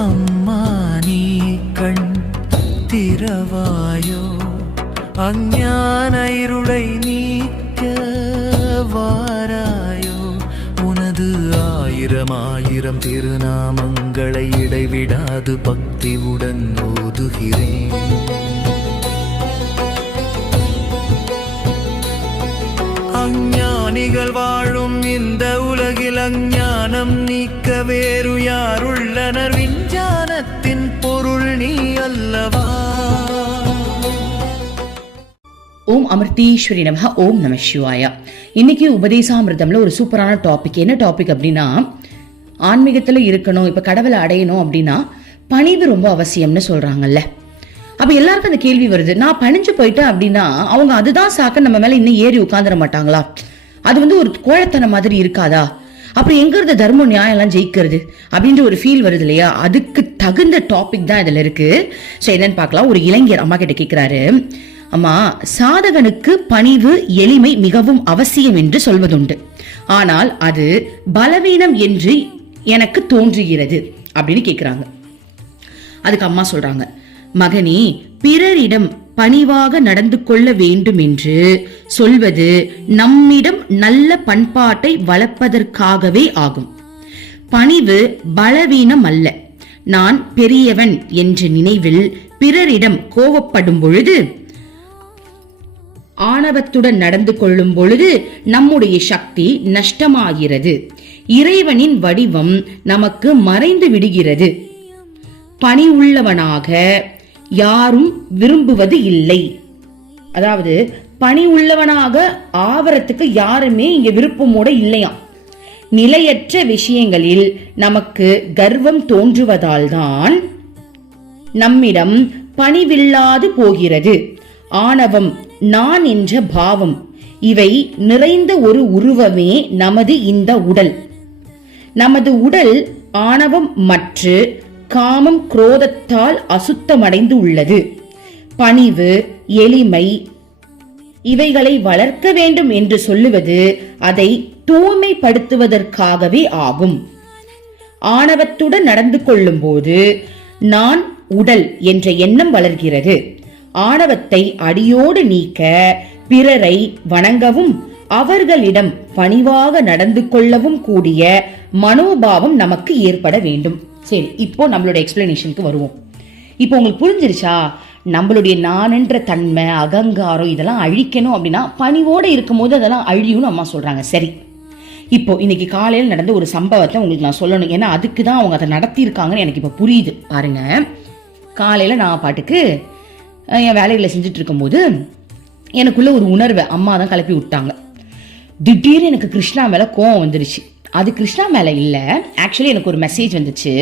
അമ്മ നീ തിരവായോ അജ്ഞാന ഇരുളை நீக்க வாராயோ? உனது ஆயிரம் ஆயிரம் திருநாமங்களை இடைவிடாது பக்தியுடன் ஓதுகிறேன். ஞானிகள் வாழும் இந்த உலகில் அஞ்ஞானம் நீக்க வேறு யாருள்ளனர்? விஞ்ஞானத்தின் பொருள் நீ அல்லவா? ஓம் அமிர்தீஸ்வரி நமக ஓம் நம சிவாயா. இன்னைக்கு உபதேசாமிர்தம்ல ஒரு சூப்பரான டாபிக் என்ன டாபிக் அப்படின்னா ஆன்மீகத்துல இருக்கணும் இப்ப கடவுளை அடையணும் அப்படின்னா பணிவு ரொம்ப அவசியம்னு சொல்றாங்கல்ல. அப்ப எல்லாருக்கும் அந்த கேள்வி வருது. நான் பணிஞ்சு போயிட்டேன் அப்படின்னா அவங்க அதுதான் சாக்க நம்ம மேல இன்னும் ஏறி உட்காந்துட மாட்டாங்களா? அது வந்து ஒரு கோழத்தனம் மாதிரி இருக்காதா? அப்புறம் எங்க இருந்த தர்மம் நியாயம் எல்லாம் ஜெயிக்கிறது அப்படின்ற ஒரு ஃபீல் வருது இல்லையா? அதுக்கு தகுந்த டாபிக் தான் இதுல இருக்கு. ஸோ என்னன்னு பார்க்கலாம். ஒரு இளைஞர் அம்மா கிட்ட கேக்குறாரு. அம்மா சாதகனுக்கு பணிவு எளிமை மிகவும் அவசியம் என்று சொல்வதுண்டு. ஆனால் அது பலவீனம் என்று எனக்கு தோன்றுகிறது அப்படின்னு கேக்குறாங்க. அதுக்கு அம்மா சொல்றாங்க மகனே பிறரிடம் பணிவாக நடந்து கொள்ள வேண்டும் என்று சொல்வது நம்மிடம் நல்ல பண்பாட்டை வளர்ப்பதற்காகவே ஆகும். பணிவு பலவீனம் அல்ல நான் பெரியவன் என்ற நினைவில் பிறரிடம் கோபப்படும் பொழுது ஆணவத்துடன் நடந்து கொள்ளும் பொழுது நம்முடைய சக்தி நஷ்டமாகிறது. இறைவனின் வடிவம் நமக்கு மறைந்து விடுகிறது. பணி உள்ளவனாக யாரும் விரும்புவது இல்லை. அதாவது பணி உள்ளவனாக ஆவரத்துக்கு யாருமே இங்க விருப்பமோட இல்லையாம். நிலையற்ற விஷயங்களில் நமக்கு கர்வம் தோன்றுவதால்தான் நம்மிடம் பணிவில்லாது போகிறது. ஆணவம் நான் என்ற பாவம். இவை நிறைந்த ஒரு உருவமே நமது இந்த உடல். நமது உடல் ஆணவம் மற்று காமம் குரோதத்தால் அசுத்தமடைந்து உள்ளது பணிவு எளிமை இவைகளை வளர்க்க வேண்டும் என்று சொல்லுவது அதை தூய்மைப்படுத்துவதற்காகவே ஆகும். ஆணவத்துடன் நடந்து கொள்ளும்போது நான் உடல் என்ற எண்ணம் வளர்கிறது. ஆணவத்தை அடியோடு நீக்க பிறரை வணங்கவும் அவர்களிடம் பணிவாக நடந்து கொள்ளவும் கூடிய மனோபாவம் நமக்கு ஏற்பட வேண்டும். சரி இப்போ நம்மளோட எக்ஸ்பிளனேஷனுக்கு வருவோம். இப்போ உங்களுக்கு புரிஞ்சிருச்சா? நம்மளுடைய நானென்ற தன்மை அகங்காரம் இதெல்லாம் அழிக்கணும் அப்படின்னா பணிவோடு இருக்கும்போது அதெல்லாம் அழியும்னு அம்மா சொல்கிறாங்க சரி. இப்போ இன்னைக்கு காலையில் நடந்த ஒரு சம்பவத்தை உங்களுக்கு நான் சொல்லணும். ஏன்னா அதுக்கு தான் அவங்க அதை நடத்தியிருக்காங்கன்னு எனக்கு இப்போ புரியுது. பாருங்க. காலையில் நான் பாட்டுக்கு என் வேலைகளை செஞ்சுட்டு இருக்கும்போது எனக்குள்ள ஒரு உணர்வை அம்மா தான் கிளப்பி விட்டாங்க. திடீர்னு எனக்கு கிருஷ்ணா மேலே கோவம் வந்துருச்சு. அது கிருஷ்ணா மேலே இல்லை. ஆக்சுவலி எனக்கு ஒரு மெசேஜ் வந்துச்சு.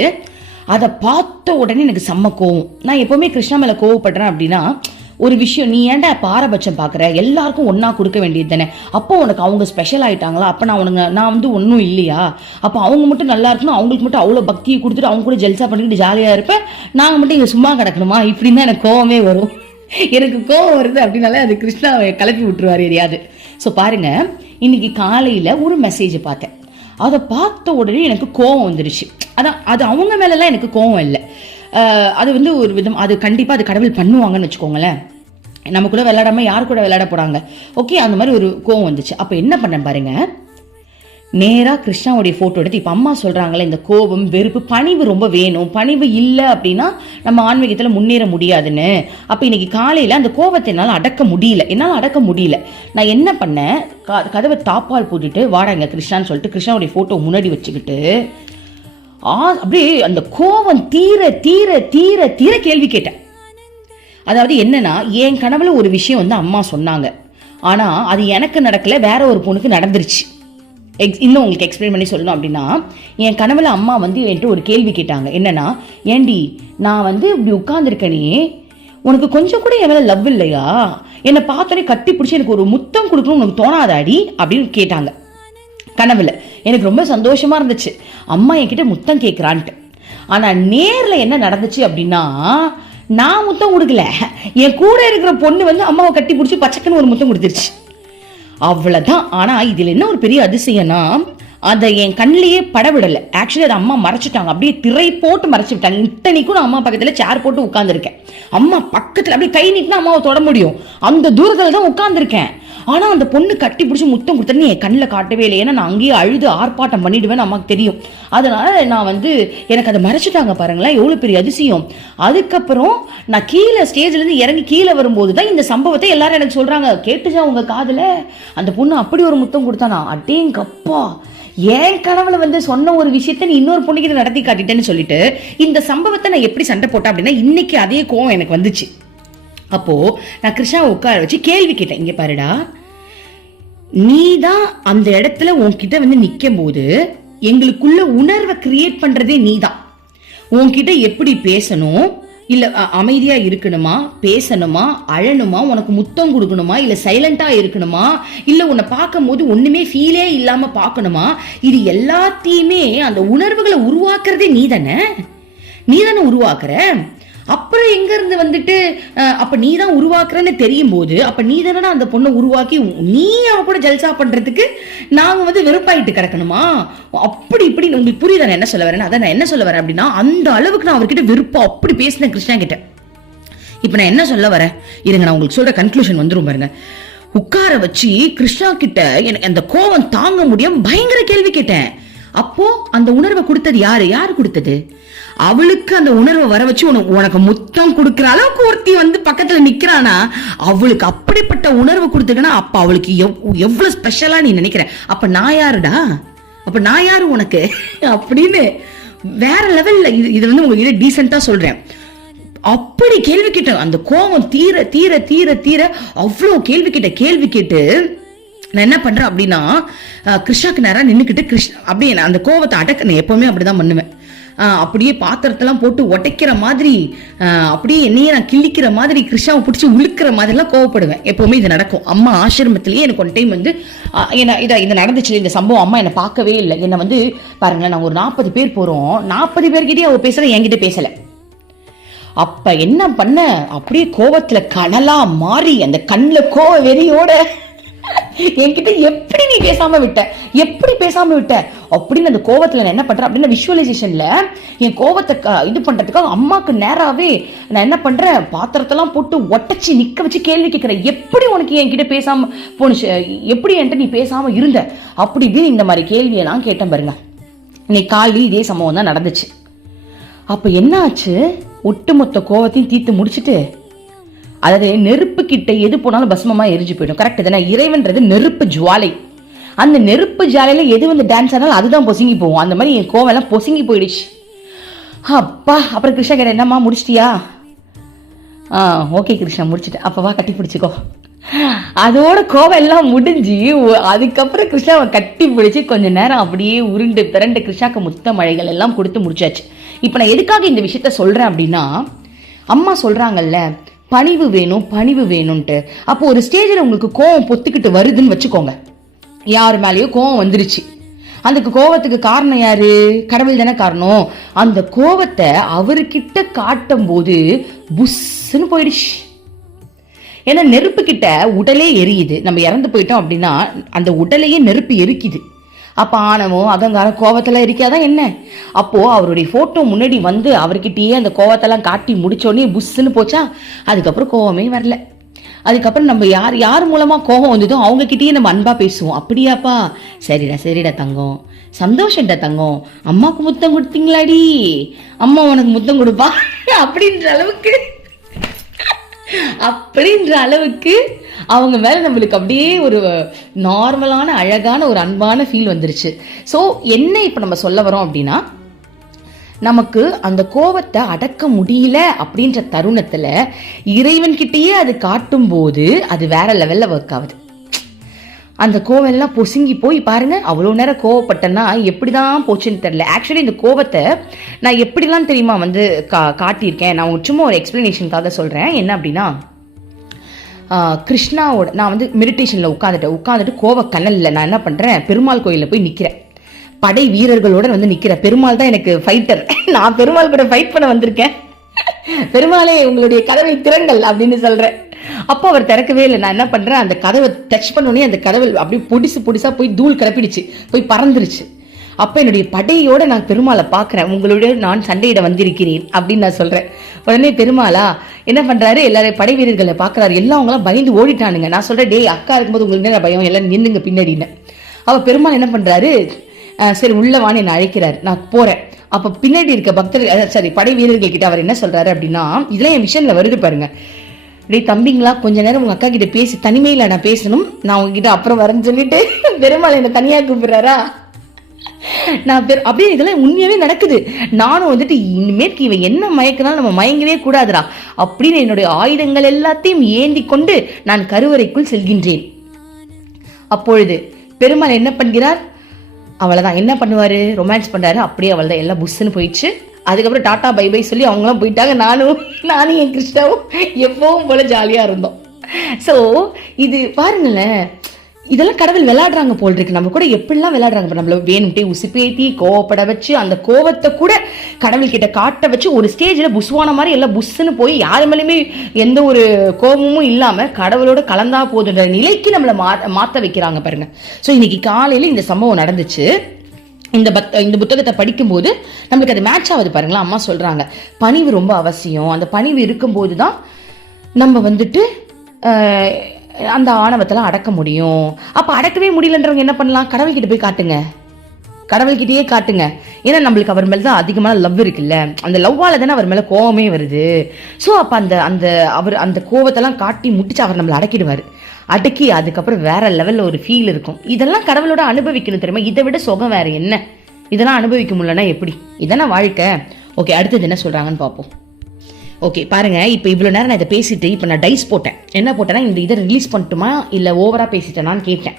அதை பார்த்த உடனே எனக்கு செம்ம கோவம். நான் எப்போவுமே கிருஷ்ணா மேலே கோவப்படுறேன் அப்படின்னா ஒரு விஷயம் நீ ஏன்டா பாரபட்சம் பார்க்குற எல்லாருக்கும் ஒன்றா கொடுக்க வேண்டியது தானே. அப்போ உனக்கு அவங்க ஸ்பெஷல் ஆகிட்டாங்களா அப்போ நான் உனக்கு நான் வந்து ஒன்றும் இல்லையா? அப்போ அவங்க மட்டும் நல்லா இருக்கணும் அவங்களுக்கு மட்டும் அவ்வளோ பக்தியை கொடுத்துட்டு அவங்க கூட ஜெல்சா பண்ணிக்கிட்டு ஜாலியாக இருப்பேன். நாங்கள் மட்டும் இங்கே சும்மா கிடக்கணுமா? இப்படின்னு தான் எனக்கு கோவமே வரும். எனக்கு கோவம் வருது அப்படின்னாலே அது கிருஷ்ணாவை கிளப்பி விட்டுருவார் எதையாவது. ஸோ பாருங்கள் இன்னைக்கு காலையில் ஒரு மெசேஜ் பார்த்தேன். அதை பார்த்த உடனே எனக்கு கோவம் வந்துருச்சு. அதான் அது அவங்க மேலெலாம் எனக்கு கோவம் இல்லை. அது வந்து ஒரு விதம் அது கண்டிப்பாக அது கடவுள் பண்ணுவாங்கன்னு வச்சுக்கோங்களேன். நம்ம கூட விளையாடாமல் யார் கூட விளையாட போகிறாங்க ஓகே அந்த மாதிரி ஒரு கோவம் வந்துச்சு. அப்போ என்ன பண்ணேன் பாருங்கள் நேராக கிருஷ்ணாவுடைய ஃபோட்டோ எடுத்து இப்போ அம்மா சொல்கிறாங்களே இந்த கோபம் வெறுப்பு பணிவு ரொம்ப வேணும். பணிவு இல்லை அப்படின்னா நம்ம ஆன்மீகத்தில் முன்னேற முடியாதுன்னு. அப்போ இன்னைக்கு காலையில் அந்த கோபத்தை என்னால் அடக்க முடியல. என்னால் அடக்க முடியல. நான் என்ன பண்ணேன்? க கதவை தாப்பால் போட்டுட்டு வாடாங்க கிருஷ்ணான்னு சொல்லிட்டு கிருஷ்ணாவுடைய ஃபோட்டோ முன்னாடி வச்சுக்கிட்டு ஆ அப்படியே அந்த கோபம் தீர தீர தீர தீர கேள்வி கேட்டேன். அதாவது என்னன்னா என் கனவுல ஒரு விஷயம் வந்து அம்மா சொன்னாங்க. ஆனால் அது எனக்கு நடக்கல வேற ஒரு பொண்ணுக்கு நடந்துருச்சு. எக்ஸ் இன்னும் உங்களுக்கு எக்ஸ்பிளைன் பண்ணி சொல்லணும் அப்படின்னா என் கனவுல அம்மா வந்து என்கிட்ட ஒரு கேள்வி கேட்டாங்க. என்னன்னா ஏண்டி நான் வந்து இப்படி உட்காந்துருக்கனே உனக்கு கொஞ்சம் கூட என் மேலே லவ் இல்லையா? என்னை பார்த்தோன்னே கட்டி பிடிச்சி எனக்கு ஒரு முத்தம் கொடுக்கணும்னு உனக்கு தோணாதாடி? அப்படின்னு கேட்டாங்க. கனவுல. எனக்கு ரொம்ப சந்தோஷமாக இருந்துச்சு. அம்மா என்கிட்ட முத்தம் கேட்குறான்ட்டு ஆனால் நேரில் என்ன நடந்துச்சு அப்படின்னா நான் முத்தம் கொடுக்கல என் கூட இருக்கிற பொண்ணு வந்து அம்மாவை கட்டி பிடிச்சி பச்சைக்குன்னு ஒரு முத்தம் கொடுத்துருச்சு. அவ்வளோதான் ஆனால் இதில் என்ன ஒரு பெரிய அதிசயம்னா அதை என் கண்ணிலேயே படவிடலை. ஆக்சுவலி அதை அம்மா மறைச்சிட்டாங்க. அப்படியே திரை போட்டு மறைச்சி விட்டாங்க இத்தனைக்கும் நான் அம்மா பக்கத்தில் சேர் போட்டு உட்காந்துருக்கேன் அம்மா பக்கத்தில் அப்படியே கை நீட்டினா அம்மாவை தொட முடியும். அந்த தூரத்தில் தான் உட்காந்துருக்கேன் ஆனால் அந்த பொண்ணு கட்டி பிடிச்சி முத்தம் கொடுத்தேன்னு என் கண்ணில் காட்டவே இல்லை ஏன்னா நான் அங்கேயே அழுது ஆர்ப்பாட்டம் பண்ணிடுவேன் நமக்கு தெரியும். அதனால நான் வந்து எனக்கு அதை மறைச்சிட்டாங்க பாருங்களேன். எவ்வளோ பெரிய அதிசயம். அதுக்கப்புறம் நான் கீழே ஸ்டேஜ்லேருந்து இறங்கி கீழே வரும்போது தான் இந்த சம்பவத்தை எல்லாரும் எனக்கு சொல்கிறாங்க கேட்டுச்சா உங்க காதில்? அந்த பொண்ணு அப்படி ஒரு முத்தம் கொடுத்தானா அடேங்கப்பா. என் கனவுல வந்து சொன்ன ஒரு விஷயத்த நீ இன்னொரு பொண்ணுக்கு நடத்தி காட்டிட்டேன்னு சொல்லிட்டு இந்த சம்பவத்தை நான் எப்படி சண்டை போட்டேன் அப்படின்னா இன்னைக்கு அதே கோவம் எனக்கு வந்துச்சு. அப்போது நான் கிருஷ்ணாவை உட்கார வச்சு கேள்வி கேட்டேன். இங்கே பாருடா. நீ தான் அந்த இடத்துல உன்கிட்ட வந்து நிற்கும் போது எங்களுக்குள்ள உணர்வை கிரியேட் பண்ணுறதே நீ தான் உன்கிட்ட எப்படி பேசணும்? இல்லை அமைதியாக இருக்கணுமா? பேசணுமா? அழணுமா? உனக்கு முத்தம் கொடுக்கணுமா? இல்லை சைலண்ட்டாக இருக்கணுமா? இல்லை உன்னை பார்க்கும்போது ஒன்றுமே ஃபீலே இல்லாமல் பார்க்கணுமா? இது எல்லாத்தையுமே அந்த உணர்வுகளை உருவாக்குறதே நீ தானே நீ தானே உருவாக்குற? அப்புறம் எங்க இருந்து வந்துட்டு அப்போ அப்ப நீ தான் உருவாக்குறன்னு தெரியும் போது அப்ப நீ தானே அந்த பொண்ணை உருவாக்கி நீ அவ கூட ஜல்சா பண்றதுக்கு நாங்க வந்து வெறுப்பாயிட்டு கிடக்கணுமா? அப்படி இப்படி உங்களுக்கு புரியுதா நான் என்ன சொல்ல வரேன் அதான் நான் என்ன சொல்ல வரேன் அப்படின்னா அந்த அளவுக்கு நான் அவர்கிட்ட விருப்பம் அப்படி பேசினேன் கிருஷ்ணா கிட்ட. இப்போ நான் என்ன சொல்ல வரேன்? இருங்க நான் உங்களுக்கு சொல்ற கன்க்ளூஷன் வந்துடும் பாருங்க. உட்கார வச்சு கிருஷ்ணா கிட்ட எனக்கு அந்த கோவம் தாங்க முடியும் பயங்கர கேள்வி கேட்டேன். அப்போ அந்த உணர்வை கொடுத்தது யாரு? யாரு கொடுத்தது? அவளுக்கு அந்த உணர்வை வர வச்சு உனக்கு உனக்கு முத்தம் கொடுக்குற அளவுக்கு ஒருத்தி வந்து பக்கத்துல நிக்கிறானா? அவளுக்கு அப்படிப்பட்ட உணர்வை கொடுத்துக்கனா அப்ப அவளுக்கு எவ்- எவ்வளவு ஸ்பெஷலா நீ நினைக்கிற? அப்ப நான் யாருடா? அப்ப நான் யாரு உனக்கு? அப்படின்னு வேற லெவல்ல இது இது வந்து உங்ககிட்ட டீசெண்டா சொல்றேன். அப்படி கேள்வி கேட்டேன் அந்த கோபம் தீர தீர தீர தீர அவ்வளோ கேள்வி கேட்ட கேள்வி கேட்டு நான் என்ன பண்ணுறேன் அப்படின்னா கிருஷ்ணாக்கு நேரம் நின்றுக்கிட்டு கிருஷ்ணா அப்படியே நான் அந்த கோவத்தை அடக்க நான் அப்படி தான் பண்ணுவேன். அப்படியே பாத்திரத்தெல்லாம் போட்டு உடைக்கிற மாதிரி அப்படியே என்னையே நான் கிள்ளிக்கிற மாதிரி கிருஷ்ணாவை பிடிச்சி உழுக்கிற மாதிரிலாம் கோவப்படுவேன். எப்போவுமே இது நடக்கும். அம்மா ஆசிரமத்திலேயே எனக்கு ஒன் டைம் வந்து என்ன இதை இது நடந்துச்சு. இந்த சம்பவம் அம்மா என்னை பார்க்கவே இல்லை. என்னை வந்து பாருங்களேன் நான் ஒரு நாற்பது பேர் போகிறோம் நாற்பது பேர்கிட்டயே அவள் பேசுகிற என்கிட்ட பேசலை. அப்போ என்ன பண்ண? அப்படியே கோவத்தில் கனலாக மாறி அந்த கண்ணில் கோவ வெறியோட என்கிட்ட எப்படி நீ பேசாம விட்ட? எப்படி பேசாம விட்ட? அப்படின்னு அந்த கோவத்துல நான் என்ன பண்றேன் அப்படின்னு விஷுவலைசேஷன்ல என் கோவத்தை இது பண்றதுக்காக அம்மாக்கு நேராவே நான் என்ன பண்றேன்? பாத்திரத்தெல்லாம் போட்டு ஒட்டச்சு நிக்க வச்சு கேள்வி கேட்கிறேன் எப்படி உனக்கு என்கிட்ட பேசாம போனுச்சு எப்படி என்கிட்ட நீ பேசாம இருந்த? அப்படி இப்படின்னு இந்த மாதிரி கேள்வியை நான் கேட்டேன் பாருங்க. இன்னைக்கு காலி இதே சம்பவம் தான் நடந்துச்சு. அப்ப என்ன ஆச்சு? ஒட்டுமொத்த கோவத்தையும் தீர்த்து முடிச்சிட்டு அதாவது நெருப்பு கிட்ட எது போனாலும் பஸ்மமா எரிஞ்சு போயிடும். கரெக்ட் தானே? இறைவன்றது நெருப்பு ஜுவாலை. அந்த நெருப்பு ஜாலையில் எது வந்து டான்ஸ் ஆனாலும் அதுதான் பொசுங்கி போகும். அந்த மாதிரி என் கோவம் எல்லாம் பொசுங்கி போயிடுச்சு. அப்பா அப்புறம் கிருஷ்ணா கேட்ட என்னம்மா முடிச்சிட்டியா? ஆ ஓகே கிருஷ்ணா முடிச்சிட்டேன். அப்போ வா கட்டி பிடிச்சிக்கோ. அதோட கோவம் எல்லாம் முடிஞ்சு அதுக்கப்புறம் கிருஷ்ணாவை கட்டி பிடிச்சி கொஞ்ச நேரம் அப்படியே உருண்டு பிறண்டு கிருஷ்ணாக்கு முத்த மழைகள் எல்லாம் கொடுத்து முடிச்சாச்சு. இப்போ நான் எதுக்காக இந்த விஷயத்த சொல்றேன் அப்படின்னா அம்மா சொல்றாங்கல்ல பணிவு வேணும் பணிவு வேணும்ன்ட்டு. அப்போ ஒரு ஸ்டேஜில் உங்களுக்கு கோவம் பொத்துக்கிட்டு வருதுன்னு வச்சுக்கோங்க. யார் மேலேயோ கோவம் வந்துருச்சு. அந்த கோவத்துக்கு காரணம் யாரு? கடவுள் தானே காரணம். அந்த கோவத்தை அவர்கிட்ட காட்டும் போது புஷ்ன்னு போயிடுச்சு. ஏன்னா நெருப்பு கிட்ட உடலே எரியுது. நம்ம இறந்து போயிட்டோம் அப்படின்னா அந்த உடலையே நெருப்பு எரிக்குது. அப்போ ஆணவம் அகங்காரம் கோவத்தில் இருக்காதான் என்ன? அப்போது அவருடைய ஃபோட்டோ முன்னாடி வந்து அவர்கிட்டயே அந்த கோவத்தெல்லாம் காட்டி முடிச்சோடனே புஷ்ஷுன்னு போச்சா? அதுக்கப்புறம் கோவமே வரல. அதுக்கப்புறம் நம்ம யார் யார் மூலமாக கோபம் வந்ததோ அவங்கக்கிட்டேயே நம்ம அன்பாக பேசுவோம். அப்படியாப்பா? சரிடா சரிடா தங்கம். சந்தோஷம்டா தங்கம். அம்மாவுக்கு முத்தம் கொடுத்தீங்களாடி? அம்மா உனக்கு முத்தம் கொடுப்பா? அப்படின்ற அளவுக்கு அப்படின்ற அளவுக்கு அவங்க மேலே நம்மளுக்கு அப்படியே ஒரு நார்மலான அழகான ஒரு அன்பான ஃபீல் வந்துருச்சு. ஸோ என்ன இப்போ நம்ம சொல்ல வரோம் அப்படின்னா நமக்கு அந்த கோவத்தை அடக்க முடியல அப்படின்ற தருணத்தில் இறைவன்கிட்டயே அது காட்டும் போது அது வேற லெவலில் ஒர்க் ஆகுது. அந்த கோவம் எல்லாம் பொசுங்கி போய் பாருங்க அவ்வளோ நேரம் கோவப்பட்டேன்னா எப்படி தான் போச்சுன்னு தெரியல. ஆக்சுவலி இந்த கோவத்தை நான் எப்படிலாம் தெரியுமா வந்து கா காட்டியிருக்கேன்? நான் சும்மா ஒரு எக்ஸ்பிளனேஷனுக்காக சொல்கிறேன் என்ன அப்படின்னா கிருஷ்ணாவோட நான் வந்து மெடிடேஷனில் உட்காந்துட்டேன் உட்காந்துட்டு கோவ நான் என்ன பண்ணுறேன் பெருமாள் கோயிலில் போய் நிற்கிறேன் படை வீரர்களோட வந்து நிற்கிறேன் பெருமாள் தான் எனக்கு ஃபைட்டர் நான் பெருமாள் கூட ஃபைட் பண்ண வந்திருக்கேன். பெருமாளே உங்களுடைய கதவை திறங்கள் அப்படின்னு சொல்கிறேன் அப்போ அவர் திறக்கவே இல்லை. நான் என்ன பண்ணுறேன் அந்த கதவை டச் பண்ணோடனே அந்த கதவை அப்படியே பொடிசு பொடிசாக போய் தூள் கிளப்பிடுச்சு. போய் பறந்துருச்சு. அப்போ என்னுடைய படையோட நான் பெருமாளை பார்க்கறேன். உங்களோட நான் சண்டையிட வந்திருக்கிறேன் அப்படின்னு நான் சொல்றேன். உடனே பெருமாளா என்ன பண்றாரு? எல்லாரும் படை வீரர்களை பார்க்கறாரு. எல்லாம் அவங்களாம் பயந்து ஓடிட்டானுங்க. நான் சொல்கிறேன் டேய் அக்கா இருக்கும்போது உங்களுக்கு என்ன பயம்? எல்லாம் நின்றுங்க பின்னாடின்னு. அவள் பெருமாள் என்ன பண்றாரு? சரி உள்ள வான்னு என்ன அழைக்கிறாரு. நான் போறேன். அப்போ பின்னாடி இருக்க பக்தர்கள் சாரி சரி படை வீரர்கள் கிட்ட அவர் என்ன சொல்றாரு அப்படின்னா இதெல்லாம் என் விஷயம்ல வருது பாருங்க. டேய் தம்பிங்களா கொஞ்ச நேரம் உங்க அக்கா கிட்ட பேசி தனிமையில நான் பேசணும். நான் உங்ககிட்ட அப்புறம் வரேன்னு சொல்லிட்டு பெருமாள் என்னை தனியா கூப்பிடுறாரா? நான் பெரு அப்படியே இதெல்லாம் உண்மையாகவே நடக்குது. நானும் வந்துட்டு இனிமேற்கு இவன் என்ன மயக்கினாலும் நம்ம மயங்கவே கூடாதுடா. அப்படின்னு என்னுடைய ஆயுதங்கள் எல்லாத்தையும் ஏந்தி கொண்டு நான் கருவறைக்குள் செல்கின்றேன். அப்பொழுது பெருமாள் என்ன பண்ணுகிறார்? அவ்வளவுதான் என்ன பண்ணுவார்? ரொமான்ஸ் பண்ணுறாரு அப்படியே அவள்தான் எல்லாம் புஷ்ஷுன்னு போயிடுச்சு. அதுக்கப்புறம் டாட்டா பை பை சொல்லி அவங்களாம் போயிட்டாங்க. நானும் நானும் என் கிருஷ்ணாவும் எப்பவும் போல ஜாலியாக இருந்தோம். ஸோ இது பாருங்களேன். இதெல்லாம் கடவுள் விளையாடுறாங்க போல் இருக்கு. நம்ம கூட எப்படிலாம் விளையாடுறாங்க நம்மள வேணும்ட்டே உசுப்பேத்தி கோவப்பட வச்சு அந்த கோவத்தை கூட கடவுள் கிட்ட காட்ட வச்சு ஒரு ஸ்டேஜில் புஸ்வான மாதிரி எல்லாம் புஷ்ஷுன்னு போய் யார் மேலேயுமே எந்த ஒரு கோபமும் இல்லாமல் கடவுளோட கலந்தா போதுன்ற நிலைக்கு நம்மளை மா மாற்ற வைக்கிறாங்க பாருங்க. ஸோ இன்னைக்கு காலையில் இந்த சம்பவம் நடந்துச்சு. இந்த பத் இந்த புத்தகத்தை படிக்கும்போது நம்மளுக்கு அது மேட்ச் ஆகுது பாருங்களா அம்மா சொல்கிறாங்க பணிவு ரொம்ப அவசியம். அந்த பணிவு இருக்கும்போது தான் நம்ம வந்துட்டு அந்த ஆணவத்தெல்லாம் அடக்க முடியும். அப்போ அடக்கவே முடியலன்றவங்க என்ன பண்ணலாம்? கடவுள்கிட்ட போய் காட்டுங்க. கடவுள்கிட்டயே காட்டுங்க. ஏன்னா நம்மளுக்கு அவர் மேலே தான் அதிகமான லவ் இருக்குல்ல. அந்த லவ்வால் தானே அவர் மேலே கோவமே வருது. ஸோ அப்போ அந்த அந்த அவர் அந்த கோவத்தெல்லாம் காட்டி முட்டிச்சு அவர் நம்மளை அடக்கிடுவார். அடக்கி அதுக்கப்புறம் வேற லெவலில் ஒரு ஃபீல் இருக்கும். இதெல்லாம் கடவுளோட அனுபவிக்கணும் தெரியுமா? இதை விட சுகம் வேற என்ன? இதெல்லாம் அனுபவிக்க முடியலன்னா எப்படி? இதான வாழ்க்கை. ஓகே அடுத்தது என்ன சொல்கிறாங்கன்னு பார்ப்போம். ஓகே பாருங்கள் இப்போ இவ்வளோ நேரம் நான் இதை பேசிட்டு இப்போ நான் டைஸ் போட்டேன். என்ன போட்டேன்னா இந்த இதை ரிலீஸ் பண்ணட்டுமா இல்லை ஓவராக பேசிட்டேனான்னு கேட்டேன்.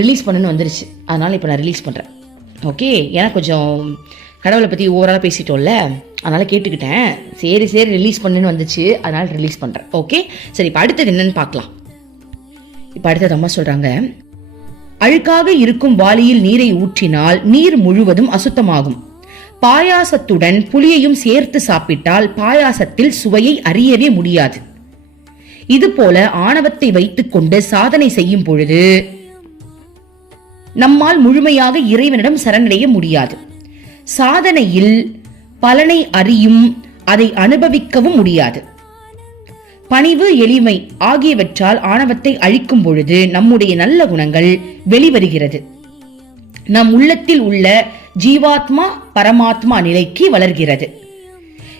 ரிலீஸ் பண்ணுன்னு வந்துருச்சு. அதனால் இப்போ நான் ரிலீஸ் பண்ணுறேன் ஓகே ஏன்னா கொஞ்சம் கடவுளை பற்றி ஓவராக பேசிட்டோம்ல அதனால் கேட்டுக்கிட்டேன். சரி சரி ரிலீஸ் பண்ணுன்னு வந்துச்சு. அதனால் ரிலீஸ் பண்ணுறேன் ஓகே சரி இப்போ அடுத்தது என்னன்னு பார்க்கலாம். இப்போ அடுத்தது அம்மா சொல்கிறாங்க அழுக்காக இருக்கும் வாளியில் நீரை ஊற்றினால் நீர் முழுவதும் அசுத்தமாகும். பாயாசத்துடன் புளியையும் சேர்த்து சாப்பிட்டால் பாயாசத்தில் சுவையை அறியவே முடியாது. இதுபோல ஆணவத்தை வைத்துக்கொண்டு சாதனை செய்யும் பொழுது நம்மால் முழுமையாக இறைவனிடம் சரணடைய முடியாது. சாதனையில் பலனை அறியும் அதை அனுபவிக்கவும் முடியாது. பணிவு எளிமை ஆகியவற்றால் ஆணவத்தை அழிக்கும் பொழுது நம்முடைய நல்ல குணங்கள் வெளிவருகிறது. நம் உள்ளத்தில் உள்ள ஜீவாத்மா பரமாத்மா நிலைக்கு வளர்கிறது.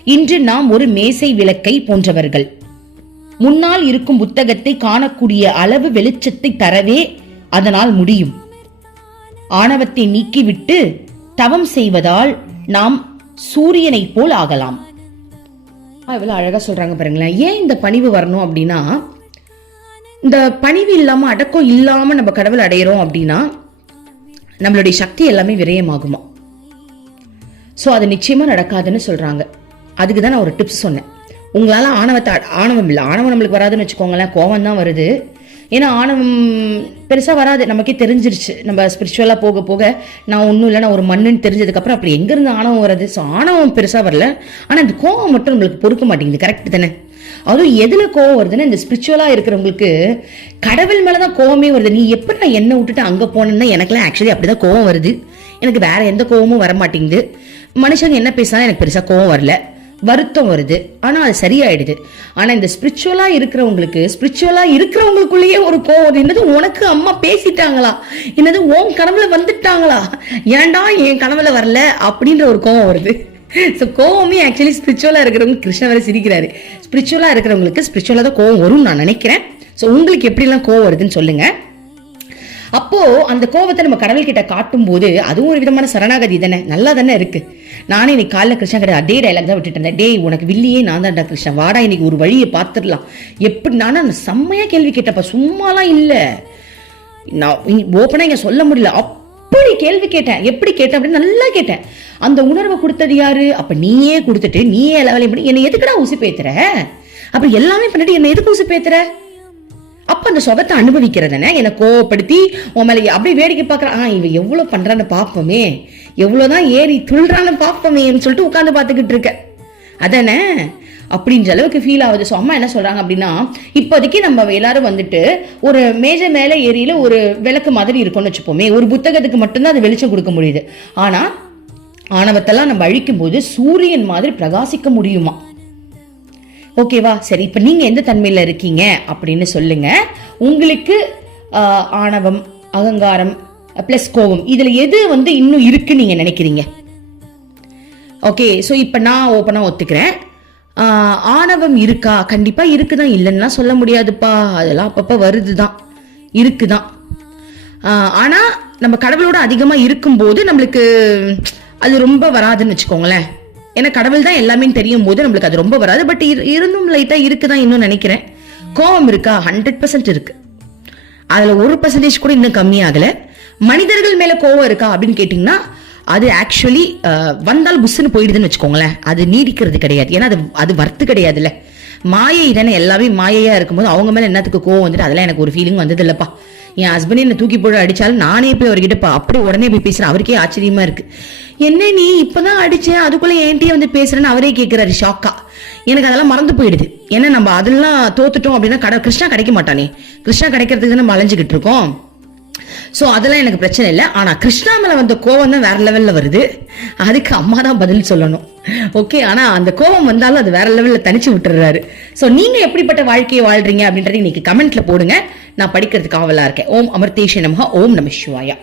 இன்று நாம் ஒரு மேசை விளக்கை போன்றவர்கள் முன்னால் இருக்கும் புத்தகத்தை காணக்கூடிய அளவு வெளிச்சத்தை தரவே அதனால் முடியும். ஆணவத்தை நீக்கிவிட்டு தவம் செய்வதால் நாம் சூரியனைப் போல் ஆகலாம். இவ்வளோ அழகாக சொல்கிறாங்க பாருங்களேன். ஏன் இந்த பணிவு வரணும் அப்படின்னா இந்த பணிவு இல்லாமல் அடக்கம் இல்லாமல் நம்ம கடவுள் அடையிறோம் அப்படின்னா நம்மளுடைய சக்தி எல்லாமே விரயமாகுமா? ஸோ அது நிச்சயமாக நடக்காதுன்னு சொல்கிறாங்க அதுக்கு தான் நான் ஒரு டிப்ஸ் சொன்னேன். உங்களால் ஆணவத்தை ஆணவம் இல்லை ஆணவம் நம்மளுக்கு வராதுன்னு வச்சுக்கோங்களேன் கோவம் தான் வருது. ஏன்னா ஆணவம் பெருசாக வராது. நமக்கே தெரிஞ்சிருச்சு. நம்ம ஸ்பிரிச்சுவலாக போக போக நான் ஒன்றும் இல்லை நான் ஒரு மண்ணுன்னு தெரிஞ்சதுக்கப்புறம் அப்படி எங்கேருந்து ஆணவம் வருது ஸோ ஆணவம் பெருசாக வரல. ஆனால் இந்த கோவம் மட்டும் நம்மளுக்கு பொறுக்க மாட்டேங்குது. கரெக்ட் தானே? அதுவும் எதில் கோவம் வருதுன்னா இந்த ஸ்பிரிச்சுவலாக இருக்கிறவங்களுக்கு கடவுள் மேலே தான் கோவமே வருது. நீ எப்படி நான் என்ன விட்டுட்டு அங்கே போனேன்னா எனக்குலாம் ஆக்சுவலி அப்படிதான் கோவம் வருது. எனக்கு வேற எந்த கோவமும் வர மாட்டேங்குது மனுஷங்க என்ன பேசினாலும் எனக்கு பெருசாக கோவம் வரல. வருத்தம் வருது. ஆனா அது சரியாயிடுது. ஆனா இந்த ஸ்பிரிச்சுவலா இருக்கிறவங்களுக்கு ஸ்பிரிச்சுவலா இருக்கிறவங்களுக்குள்ளேயே ஒரு கோவம் வருது. என்னது உனக்கு அம்மா பேசிட்டாங்களா? என்னது ஓம் கனவுல வந்துட்டாங்களா? ஏன்டா என் கனவுல வரல? அப்படின்ற ஒரு கோவம் வருது. ஸோ கோவமே ஆக்சுவலி ஸ்பிரிச்சுவலாக இருக்கிறவங்க கிருஷ்ணன் வேற சிரிக்கிறாரு. ஸ்பிரிச்சுவலாக இருக்கிறவங்களுக்கு ஸ்பிரிச்சுவலாக தான் கோவம் வரும்னு நான் நினைக்கிறேன். ஸோ உங்களுக்கு எப்படிலாம் கோவம் வருதுன்னு சொல்லுங்கள் அப்போ அந்த கோபத்தை நம்ம கடவுள் கிட்ட காட்டும் போது அதுவும் ஒரு விதமான சரணாகதி தானே? நல்லா தானே இருக்கு. நானே இன்னைக்கு காலைல கிருஷ்ணன் கிட்ட அதே டைலாக் தான் விட்டுட்டு இருந்தேன். டேய் உனக்கு வில்லியே நான் தான்டா கிருஷ்ணன். வாடா இன்னைக்கு ஒரு வழியை பார்த்துடலாம். எப்படி நானும் அந்த செம்மையா கேள்வி கேட்டப்ப சும்மாலாம் இல்லை. நான் ஓப்பனாக இங்கே சொல்ல முடியல. அப்படி கேள்வி கேட்டேன். எப்படி கேட்டேன் அப்படின்னு நல்லா கேட்டேன். அந்த உணர்வை கொடுத்தது யாரு? அப்ப நீயே கொடுத்துட்டு நீயே லெவலையும் பண்ணி என்னை எதுக்குடா உசு பேத்துற? அப்ப எல்லாமே பண்ணிட்டு என்னை எதுக்கு உசு பேத்துற? அப்போ அந்த சுகத்தை அனுபவிக்கிறதுனே என்னை கோவப்படுத்தி உன் மேலே அப்படியே வேடிக்கை பார்க்குறான் ஆ இவன் எவ்வளோ பண்ணுறான்னு பார்ப்போமே எவ்வளோதான் ஏறி துள்றான்னு பார்ப்போமேன்னு சொல்லிட்டு உட்காந்து பார்த்துக்கிட்டு இருக்க. அதானே? அப்படின்ற அளவுக்கு ஃபீல் ஆகுது. ஸோ அம்மா என்ன சொல்கிறாங்க அப்படின்னா இப்போதைக்கு நம்ம எல்லாரும் வந்துட்டு ஒரு மேஜை மேலே ஏரியில் ஒரு விளக்கு மாதிரி இருக்கும்னு வச்சுப்போமே. ஒரு புத்தகத்துக்கு மட்டும்தான் அது வெளிச்சம் கொடுக்க முடியுது. ஆனால் ஆணவத்தெல்லாம் நம்ம அழிக்கும் போது சூரியன் மாதிரி பிரகாசிக்க முடியுமா? ஓகேவா சரி இப்போ நீங்கள் எந்த தன்மையில் இருக்கீங்க அப்படின்னு சொல்லுங்க. உங்களுக்கு ஆணவம் அகங்காரம் ப்ளஸ் கோபம் இதில் எது வந்து இன்னும் இருக்குன்னு நீங்கள் நினைக்கிறீங்க? ஓகே ஸோ இப்போ நான் ஓப்பனாக ஒத்துக்கிறேன். ஆணவம் இருக்கா? கண்டிப்பாக இருக்குதான். இல்லைன்னா சொல்ல முடியாதுப்பா. அதெல்லாம் அப்பப்போ வருது தான் இருக்குதான். தான் ஆனால் நம்ம கடவுளோட அதிகமாக இருக்கும்போது நம்மளுக்கு அது ரொம்ப வராதுன்னு வச்சுக்கோங்களேன். ஏன்னா கடவுள் தான் எல்லாமே தெரியும் போது நம்மளுக்கு அது ரொம்ப வராது. பட் இருந்தும் லைட்டா இருக்குதான் இன்னும் நினைக்கிறேன். கோபம் இருக்கா? ஹண்ட்ரட் பர்சன்ட் இருக்கு. அதுல ஒரு பர்சன்டேஜ் கூட இன்னும் கம்மியாகல மனிதர்கள் மேல கோவம் இருக்கா அப்படின்னு கேட்டிங்கன்னா அது ஆக்சுவலி வந்தால் புஷ்ஷுன்னு போயிடுதுன்னு வச்சுக்கோங்களேன். அது நீடிக்கிறது கிடையாது. ஏன்னா அது அது வர்த்து கிடையாதுல்ல. மாயை தானே எல்லாமே மாயையா இருக்கும்போது அவங்க மேல என்னத்துக்கு கோவம் வந்துட்டு அதெல்லாம் எனக்கு ஒரு ஃபீலிங் வந்தது இல்லப்பா என் ஹஸ்பண்ட் என்னை தூக்கி போட அடிச்சாலும் நானே போய் அவர்கிட்ட பா அப்படியே உடனே போய் பேசுகிறேன் அவருக்கே ஆச்சரியமாக இருக்கு. என்ன நீ இப்பதான் அடித்தேன் அதுக்குள்ளே ஏன்ட்டே வந்து பேசுகிறேன்னு அவரே கேட்குறாரு ஷாக்கா எனக்கு அதெல்லாம் மறந்து போயிடுது. ஏன்னா நம்ம அதெல்லாம் தோத்துட்டோம் அப்படின்னா கடை கிருஷ்ணா கிடைக்க மாட்டானே. கிருஷ்ணா கிடைக்கிறதுக்கு நம்ம அலைஞ்சிக்கிட்டு இருக்கோம். ஸோ அதெல்லாம் எனக்கு பிரச்சனை இல்லை. ஆனால் கிருஷ்ணா மேலே வந்த கோவம் தான் வேற லெவலில் வருது. அதுக்கு அம்மா தான் பதில் சொல்லணும். ஓகே ஆனால் அந்த கோவம் வந்தாலும் அது வேற லெவலில் தனிச்சு விட்டுறாரு. ஸோ நீங்கள் எப்படிப்பட்ட வாழ்க்கையை வாழ்றீங்க அப்படின்றத இன்னைக்கு கமெண்ட்ல போடுங்க. நான் படிக்கிறதுக்கு ஆவலா இருக்கேன். ஓம் அமர்தேஷ நமகா ஓம் நம சிவாயா.